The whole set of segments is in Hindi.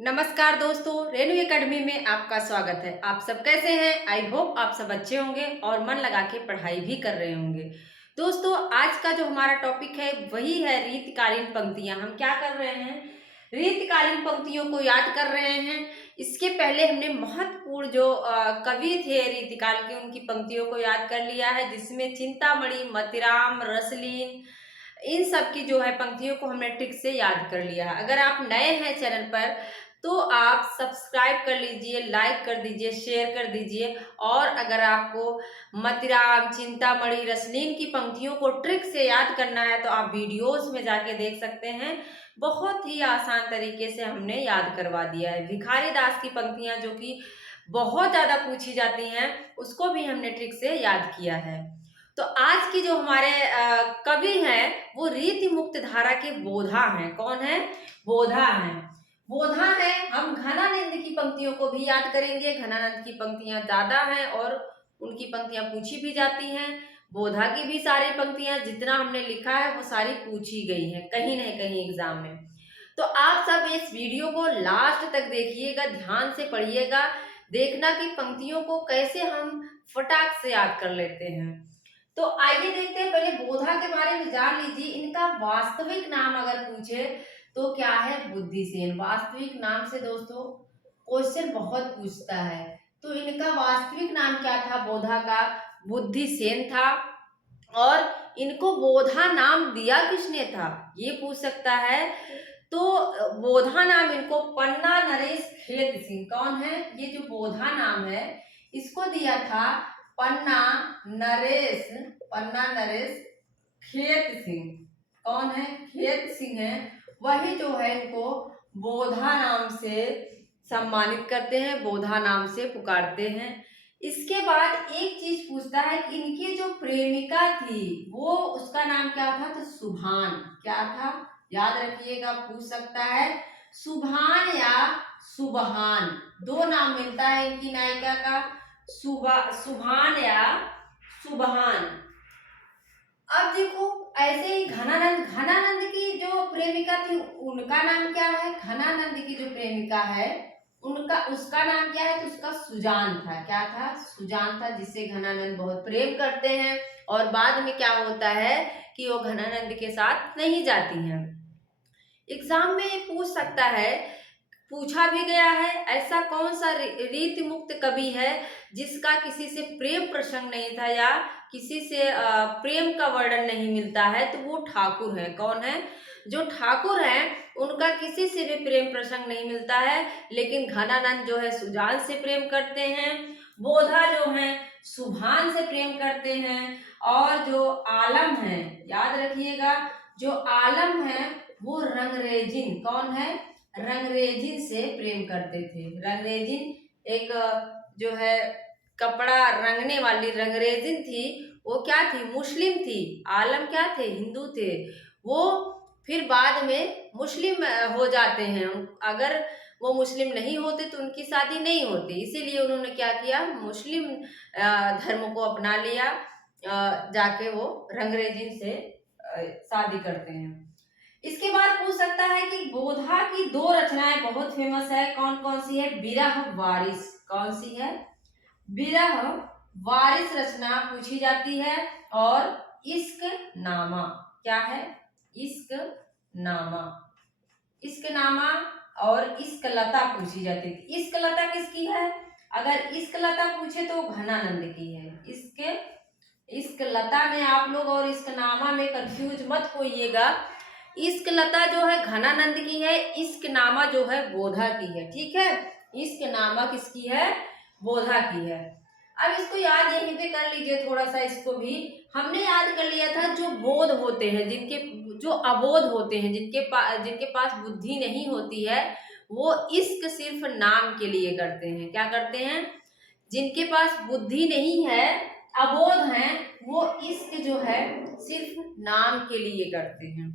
नमस्कार दोस्तों, रेनू एकेडमी में आपका स्वागत है। आप सब कैसे हैं? आई होप आप सब अच्छे होंगे और मन लगा के पढ़ाई भी कर रहे होंगे। दोस्तों, आज का जो हमारा टॉपिक है वही है रीतिकालीन पंक्तियां। हम क्या कर रहे हैं? रीतिकालीन पंक्तियों को याद कर रहे हैं। इसके पहले हमने महत्वपूर्ण जो कवि थे रीतिकाल के, उनकी पंक्तियों को याद कर लिया है, जिसमें चिंतामणि, मतिराम, रसलीन, इन सब की जो है पंक्तियों को हमने ट्रिक से याद कर लिया है। अगर आप नए हैं चैनल पर तो आप सब्सक्राइब कर लीजिए, लाइक कर दीजिए, शेयर कर दीजिए। और अगर आपको मतिराम, चिंतामणि, रसलीन की पंक्तियों को ट्रिक से याद करना है तो आप वीडियोस में जाके देख सकते हैं। बहुत ही आसान तरीके से हमने याद करवा दिया है। भिखारी दास की पंक्तियां जो कि बहुत ज्यादा पूछी जाती हैं, उसको भी हमने ट्रिक से याद किया है। तो आज की जो हमारे कवि हैं वो रीति मुक्त धारा के बोधा हैं। कौन है? बोधा हैं। बोधा है। हम घनानंद की पंक्तियों को भी याद करेंगे। घनानंद की पंक्तियां ज्यादा हैं और उनकी पंक्तियां पूछी भी जाती हैं। बोधा की भी सारी पंक्तियां जितना हमने लिखा है वो सारी पूछी गई हैं कहीं न कहीं एग्जाम में। तो आप सब इस वीडियो को लास्ट तक देखिएगा, ध्यान से पढ़िएगा, देखना कि पंक्तियों को कैसे हम फटाक से याद कर लेते हैं। तो आइए देखते हैं, पहले बोधा के बारे में जान लीजिए। इनका वास्तविक नाम अगर पूछे तो क्या है? बुद्धिसेन। वास्तविक नाम से दोस्तों क्वेश्चन बहुत पूछता है। तो इनका वास्तविक नाम क्या था? बोधा का बुद्धिसेन था। और इनको बोधा नाम दिया किसने था, ये पूछ सकता है। तो बोधा नाम इनको पन्ना नरेश खेत सिंह, कौन है? ये जो बोधा नाम है इसको दिया था पन्ना नरेश खेत सिंह। कौन है? खेत सिंह है। वही जो है इनको बोधा नाम से सम्मानित करते हैं, बोधा नाम से पुकारते हैं। इसके बाद एक चीज पूछता है कि इनकी जो प्रेमिका थी वो, उसका नाम क्या था? तो सुभान। क्या था? याद रखिएगा, पूछ सकता है। सुभान या सुबहान, दो नाम मिलता है इनकी नायिका का, सुभान या सुबहान। अब देखो, ऐसे ही घनानंद की जो प्रेमिका थी उनका नाम क्या है? घनानंद की जो प्रेमिका है उसका नाम क्या है? तो उसका सुजान था। क्या था? सुजान था, जिससे घनानंद बहुत प्रेम करते हैं। और बाद में क्या होता है कि वो घनानंद के साथ नहीं जाती हैं। एग्जाम में पूछ सकता है, पूछा भी गया है, ऐसा कौन सा रीति मुक्त कवि है जिसका किसी से प्रेम प्रसंग नहीं था या किसी से प्रेम का वर्णन नहीं मिलता है? तो वो ठाकुर है। कौन है? जो ठाकुर हैं उनका किसी से भी प्रेम प्रसंग नहीं मिलता है, लेकिन घनानंद जो है सुजान से प्रेम करते हैं, बोधा जो है सुभान से प्रेम करते हैं, और जो आलम है, याद रखिएगा, जो आलम है वो रंगरेजिन, कौन है? रंगरेजिन से प्रेम करते थे। रंगरेजिन एक जो है कपड़ा रंगने वाली रंगरेजिन थी, वो क्या थी? मुस्लिम थी। आलम क्या थे? हिंदू थे। वो फिर बाद में मुस्लिम हो जाते हैं। अगर वो मुस्लिम नहीं होते तो उनकी शादी नहीं होती, इसीलिए उन्होंने क्या किया? मुस्लिम धर्म को अपना लिया। जाके वो रंगरेजिन से शादी करते हैं। इसके बाद पूछ सकता है कि बोधा की दो रचनाएं बहुत फेमस है, कौन कौन सी है? विरह वारिस। कौन सी है? विरह वारिस रचना पूछी जाती है। और इश्क नामा। क्या है? इश्क नामा। इश्क नामा और इश्क लता पूछी जाती थी। इश्क लता किसकी है? अगर इश्क लता पूछे तो घनानंद की है। इश्क लता में आप लोग और इश्क नामा में कंफ्यूज मत होइएगा। इश्क लता जो है घनानंद की है, इश्क नामा जो है बोधा की है। ठीक है, इश्क नामा किसकी है? बोधा की है। अब इसको याद यहीं पे कर लीजिए थोड़ा सा। इसको भी हमने याद कर लिया था। जो बोध होते हैं, जो अबोध होते हैं, जिनके पास बुद्धि नहीं होती है, वो इश्क सिर्फ नाम के लिए करते हैं। क्या करते हैं? जिनके पास बुद्धि नहीं है, अबोध हैं, वो इश्क जो है सिर्फ नाम के लिए करते हैं।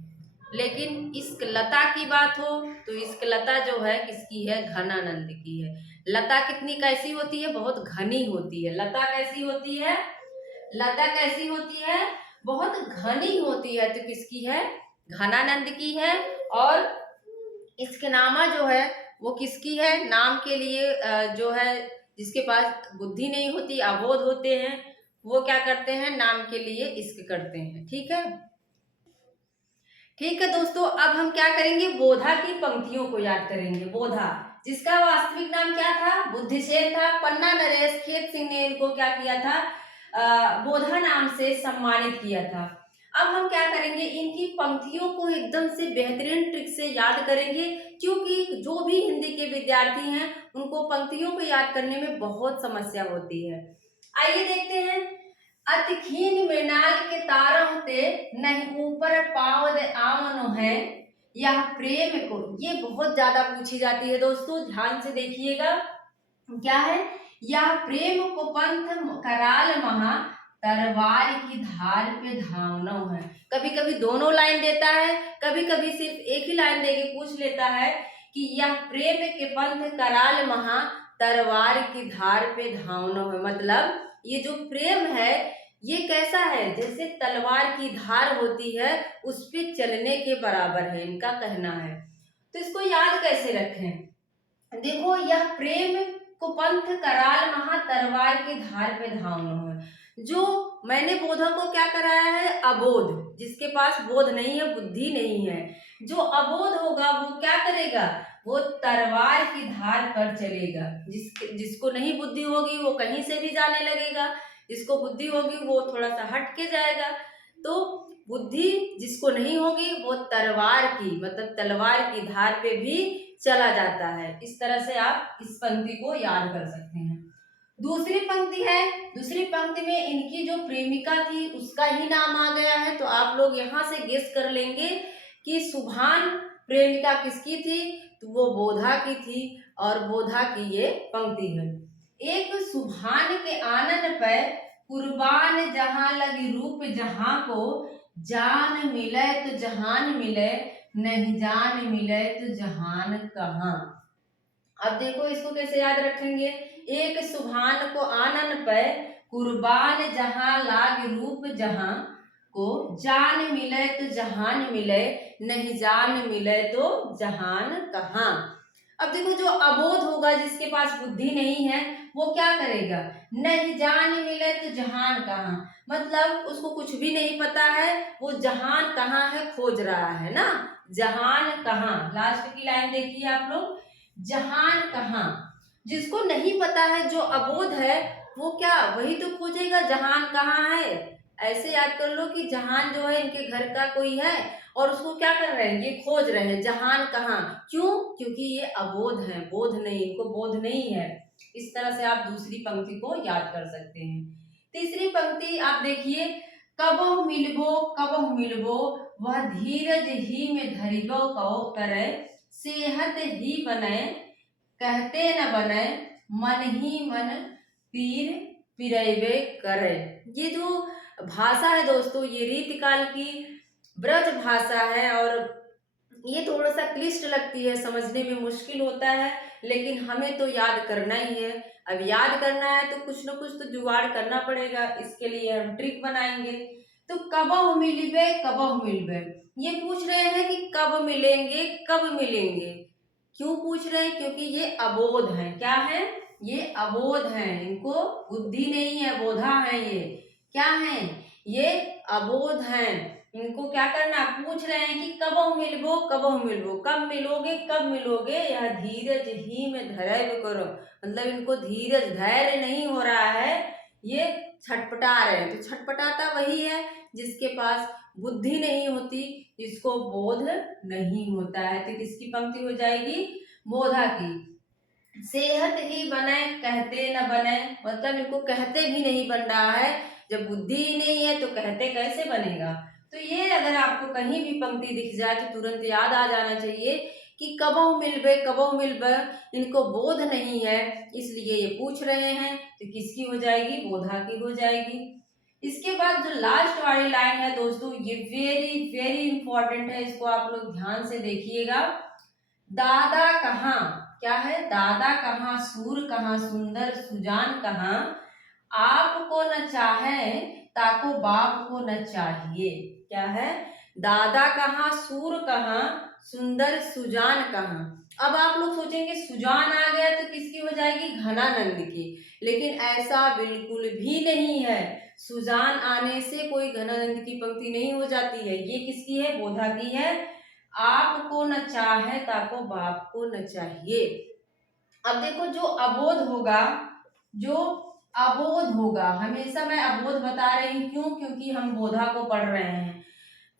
लेकिन इश्क लता की बात हो तो इश्क लता जो है किसकी है? घनानंद की है। लता कितनी कैसी होती है? बहुत घनी होती है। लता कैसी होती है? लता कैसी होती है? बहुत घनी होती है। तो किसकी है? घनानंद की है। और इश्क नामा जो है वो किसकी है? नाम के लिए जो है जिसके पास बुद्धि नहीं होती, अबोध होते हैं, वो क्या करते हैं? नाम के लिए इश्क करते हैं। ठीक है, ठीक है दोस्तों, अब हम क्या करेंगे? बोधा की पंक्तियों को याद करेंगे। बोधा, जिसका वास्तविक नाम क्या था? बुद्धिसेन था। पन्ना नरेश खेत सिंह ने इनको क्या किया था? बोधा नाम से सम्मानित किया था। अब हम क्या करेंगे? इनकी पंक्तियों को एकदम से बेहतरीन ट्रिक से याद करेंगे, क्योंकि जो भी हिंदी के विद्यार्थी हैं उनको पंक्तियों को याद करने में बहुत समस्या होती है। आइए देखते हैं। अति खीन मृणाल के तारह ते नहीं ऊपर पाव दे आमनो है, यह प्रेम को, ये बहुत ज्यादा पूछी जाती है दोस्तों, ध्यान से देखिएगा। क्या है? यह प्रेम को पंथ कराल महा, तरवार की धार पे धावनो है। कभी कभी दोनों लाइन देता है, कभी कभी सिर्फ एक ही लाइन देके पूछ लेता है कि यह प्रेम के पंथ कराल महा, तरवार की धार पे धावनो है। मतलब ये जो प्रेम है ये कैसा है? जैसे तलवार की धार होती है उस पे चलने के बराबर है, इनका कहना है। तो इसको याद कैसे रखें? देखो, यह प्रेम को पंथ कराल महा, तरवार की धार पे धावनो है। जो मैंने बोधा को क्या कराया है? अबोध, जिसके पास बोध नहीं है, बुद्धि नहीं है। जो अबोध होगा वो क्या करेगा? वो तलवार की धार पर चलेगा। जिसको नहीं बुद्धि होगी वो कहीं से भी जाने लगेगा, जिसको बुद्धि होगी वो थोड़ा सा हट के जाएगा। तो बुद्धि जिसको नहीं होगी वो तलवार की, मतलब तलवार की धार पे भी चला जाता है। इस तरह से आप इस पंक्ति को याद कर सकते हैं। दूसरी पंक्ति है, दूसरी पंक्ति में इनकी जो प्रेमिका थी उसका ही नाम आ गया है, तो आप लोग यहाँ से गेस कर लेंगे कि सुभान प्रेमिका किसकी थी? तो वो बोधा की थी, और बोधा की ये पंक्ति है। एक सुभान के आनन पे कुर्बान जहां लगी रूप जहां को, जान मिले तो जहान मिले, नहीं जान मिले तो जहान कहाँ। अब देखो इसको कैसे याद रखेंगे? एक सुभान को आनन पे कुर्बान जहां लाग रूप जहां को, जान मिले तो जहान मिले, नहीं जान मिले तो जहान कहाँ। अब देखो, जो अबोध होगा जिसके पास बुद्धि नहीं है वो क्या करेगा? नहीं जान मिले तो जहान कहाँ, मतलब उसको कुछ भी नहीं पता है, वो जहान कहाँ है खोज रहा है ना। जहान कहाँ, लास्ट की लाइन देखिए आप लोग, जहान कहाँ। जिसको नहीं पता है, जो अबोध है, वो क्या वही तो खोजेगा जहान कहाँ है। ऐसे याद कर लो कि जहान जो है इनके घर का कोई है और उसको क्या कर रहे हैं? ये खोज रहे हैं जहान कहाँ। क्यों? क्योंकि ये अबोध है, बोध नहीं, इनको बोध नहीं है। इस तरह से आप दूसरी पंक्ति को याद कर सकते हैं। तीसरी पंक्ति आप देखिए, कबहु मिलबो कबहु मिलबो, वह धीरज ही में धरिबो कहो करे, सेहत ही बने कहते न बने, मन ही मन पीर पिरैबे करे। ये जो भाषा है दोस्तों, ये रीतिकाल की ब्रज भाषा है, और ये थोड़ा सा क्लिष्ट लगती है, समझने में मुश्किल होता है, लेकिन हमें तो याद करना ही है। अब याद करना है तो कुछ न कुछ तो जुगाड़ करना पड़ेगा, इसके लिए हम ट्रिक बनाएंगे। तो कबहु मिलबे कबहु मिलबे, ये पूछ रहे हैं कि कब मिलेंगे, कब मिलेंगे। क्यों पूछ रहे हैं? क्योंकि ये अबोध हैं। क्या है? ये अबोध हैं, इनको बुद्धि नहीं है, बोधा है। ये क्या है? ये अबोध हैं। इनको क्या करना? पूछ रहे हैं कि कब मिलबो कब मिलबो, कब मिलोगे कब मिलोगे, यह धीरज ही में धैर्य करो। मतलब इनको धीरज धैर्य नहीं हो रहा है, ये छटपटा रहे हैं। तो छटपटाता वही है जिसके पास बुद्धि नहीं होती, जिसको बोध नहीं होता है। तो किसकी पंक्ति हो जाएगी? बोधा की। सेहत ही बने कहते न बने, मतलब इनको कहते भी नहीं बन रहा है। जब बुद्धि ही नहीं है तो कहते कैसे बनेगा? तो ये अगर आपको कहीं भी पंक्ति दिख जाए तो तुरंत याद आ जाना चाहिए कि कबहु मिलबे कबहु मिलबे, इनको बोध नहीं है इसलिए ये पूछ रहे हैं। तो किसकी हो जाएगी? बोधा की हो जाएगी। इसके बाद जो लास्ट वाली लाइन है दोस्तों, ये वेरी वेरी इंपॉर्टेंट है, इसको आप लोग ध्यान से देखिएगा। दादा कहाँ, क्या है? दादा कहाँ, सूर कहाँ, सुंदर सुजान कहाँ, आपको न चाहे ताको बाप को न चाहिए। क्या है? दादा कहाँ, सूर कहाँ, सुंदर सुजान कहाँ। अब आप लोग सोचेंगे सुजान आ गया तो किसकी हो जाएगी, घनानंद की, लेकिन ऐसा बिल्कुल भी नहीं है। सुजान आने से कोई घनानंद की पंक्ति नहीं हो जाती है। ये किसकी है, बोधा की है। आपको न चाहे ताको बाप को न चाहिए। अब देखो जो अबोध होगा, जो अबोध होगा, हमेशा मैं अबोध बता रही हूँ, क्यों, क्योंकि हम बोधा को पढ़ रहे हैं।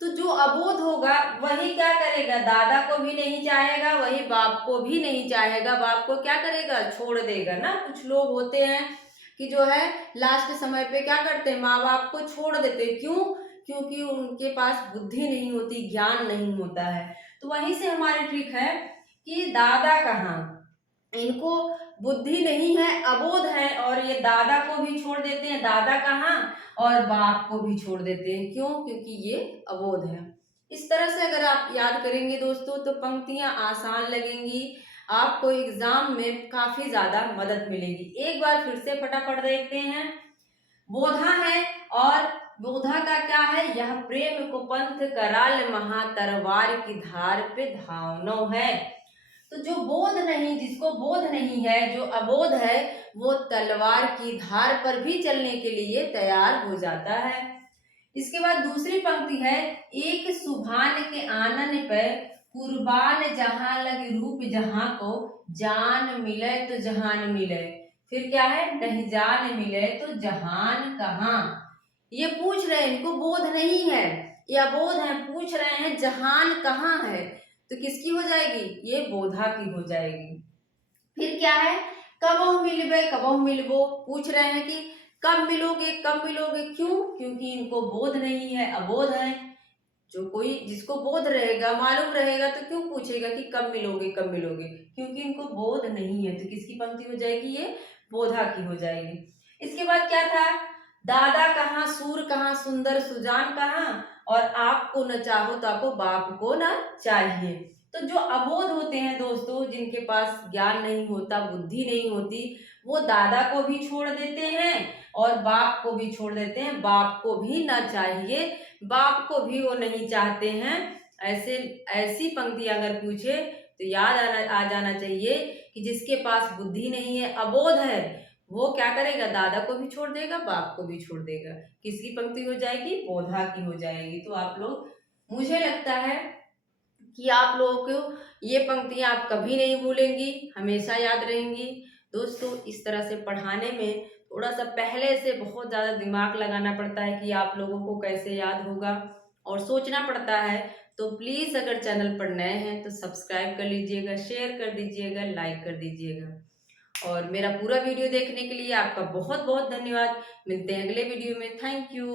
तो जो अबोध होगा वही क्या करेगा, दादा को भी नहीं चाहेगा, वही बाप को भी नहीं चाहेगा, बाप को क्या करेगा, छोड़ देगा ना। कुछ लोग होते हैं कि जो है लास्ट समय पे क्या करते हैं, माँ बाप को छोड़ देते हैं। क्यों, क्योंकि उनके पास बुद्धि नहीं होती, ज्ञान नहीं होता है। तो वहीं से हमारी ट्रिक है कि दादा कहाँ, इनको बुद्धि नहीं है, अबोध है, और ये दादा को भी छोड़ देते हैं, दादा कहाँ, और बाप को भी छोड़ देते हैं। क्यों, क्योंकि ये अबोध है। इस तरह से अगर आप याद करेंगे दोस्तों तो पंक्तियां आसान लगेंगी, आपको एग्जाम में काफी ज्यादा मदद मिलेगी। एक बार फिर से फटाफट देखते हैं। बोधा है, और बोधा का क्या है, यह प्रेम को पंथ कराल महा तरवार की धार पे धावनो है। तो जो बोध नहीं, जिसको बोध नहीं है, जो अबोध है, वो तलवार की धार पर भी चलने के लिए तैयार हो जाता है। इसके बाद दूसरी पंक्ति है, एक सुभान के आनन पे कुर्बान जहां लगे रूप जहां को, जान मिले तो जहान मिले। फिर क्या है, नहीं जान मिले तो जहान कहाँ। ये पूछ रहे हैं, इनको बोध नहीं है, ये अबोध है, पूछ रहे हैं जहान कहाँ है, तो किसकी हो जाएगी, ये बोधा की हो जाएगी। फिर क्या है, कब मिलबे कब मिलबो, पूछ रहे हैं कि कब मिलोगे कब मिलोगे। क्यों, क्योंकि इनको बोध नहीं है, अबोध है। जो कोई जिसको बोध रहेगा, मालूम रहेगा, तो क्यों पूछेगा कि कब मिलोगे कब मिलोगे, क्योंकि इनको बोध नहीं है। तो किसकी पंक्ति हो जाएगी, ये बोधा की हो जाएगी। इसके बाद क्या था, दादा कहाँ, सूर कहाँ, सुंदर सुजान कहाँ, और आपको न चाहो ताको बाप को न चाहिए। तो जो अबोध होते हैं दोस्तों, जिनके पास ज्ञान नहीं होता, बुद्धि नहीं होती, वो दादा को भी छोड़ देते हैं और बाप को भी छोड़ देते हैं, बाप को भी ना चाहिए, बाप को भी वो नहीं चाहते हैं। ऐसे ऐसी पंक्ति अगर पूछे तो याद आ जाना चाहिए कि जिसके पास बुद्धि नहीं है, अबोध है, वो क्या करेगा, दादा को भी छोड़ देगा, बाप को भी छोड़ देगा। किसकी पंक्ति हो जाएगी, बोधा की हो जाएगी। तो आप लोग, मुझे लगता है कि आप लोगों को ये पंक्तियां आप कभी नहीं भूलेंगी, हमेशा याद रहेंगी। दोस्तों इस तरह से पढ़ाने में थोड़ा सा पहले से बहुत ज़्यादा दिमाग लगाना पड़ता है कि आप लोगों को कैसे याद होगा, और सोचना पड़ता है। तो प्लीज़ अगर चैनल पर नए हैं तो सब्सक्राइब कर लीजिएगा, शेयर कर दीजिएगा, लाइक कर दीजिएगा। और मेरा पूरा वीडियो देखने के लिए आपका बहुत बहुत धन्यवाद। मिलते हैं अगले वीडियो में। Thank you.